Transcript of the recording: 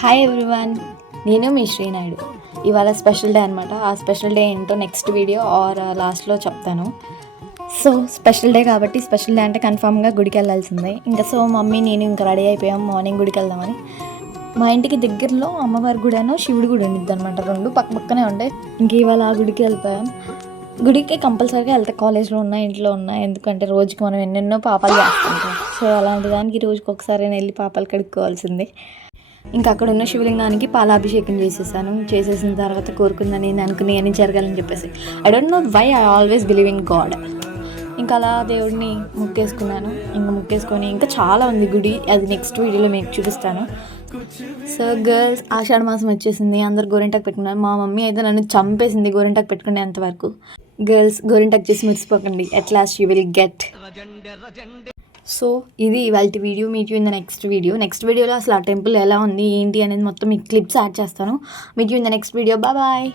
Hi everyone, నేను మీ శ్రీనాయుడు. ఇవాళ special day అనమాట. ఆ స్పెషల్ డే ఏంటో నెక్స్ట్ వీడియో ఆర్ లాస్ట్లో చెప్తాను. సో స్పెషల్ డే కాబట్టి, స్పెషల్ డే అంటే కన్ఫామ్గా గుడికి వెళ్ళాల్సిందే. ఇంకా సో మమ్మీ నేను ఇంకా రెడీ అయిపోయాం మార్నింగ్ గుడికి వెళ్దామని. మా ఇంటికి దగ్గరలో అమ్మవారి గుడినో శివుడి గుడి ఉండిద్ది అనమాట, రెండు పక్క పక్కనే ఉంటాయి. ఇంక ఇవాళ ఆ గుడికి వెళ్ళిపోయాం. గుడికి కంపల్సరీగా వెళ్తే కాలేజ్లో ఉన్నా ఇంట్లో ఉన్నా, ఎందుకంటే రోజుకి మనం ఎన్నెన్నో పాపాలు చేస్తుంటాం. సో అలాంటి దానికి రోజుకి ఒకసారి వెళ్ళి పాపాలు కడుక్కోవాల్సిందే. ఇంకా అక్కడ ఉన్న శివలింగానికి పాలాభిషేకం చేసేసిన తర్వాత కోరుకుందని నేను అనుకుని అని జరగాలని చెప్పేసి, I don't know why I always believe in God. ఇంకా అలా దేవుడిని ముక్కేసుకున్నాను. ఇంకా ముక్కేసుకొని ఇంకా చాలా ఉంది గుడి, అది నెక్స్ట్ వీడియోలో మీకు చూపిస్తాను. సో గర్ల్స్, ఆషాఢ మాసం వచ్చేసింది, అందరు గోరింటాకు పెట్టుకున్నారు. మా మమ్మీ అయితే నన్ను చంపేసింది గోరింటాకు పెట్టుకునేంతవరకు. గర్ల్స్, గోరింటాకు చేసి మురిసిపోకండి, at last you will get. So ఇది ఇవాళ video. Meet you in the next వీడియోలో అసలు ఆ టెంపుల్ ఎలా ఉంది ఏంటి అనేది మొత్తం మీకు క్లిప్స్ యాడ్ చేస్తాను. Meet you in the next video. Bye.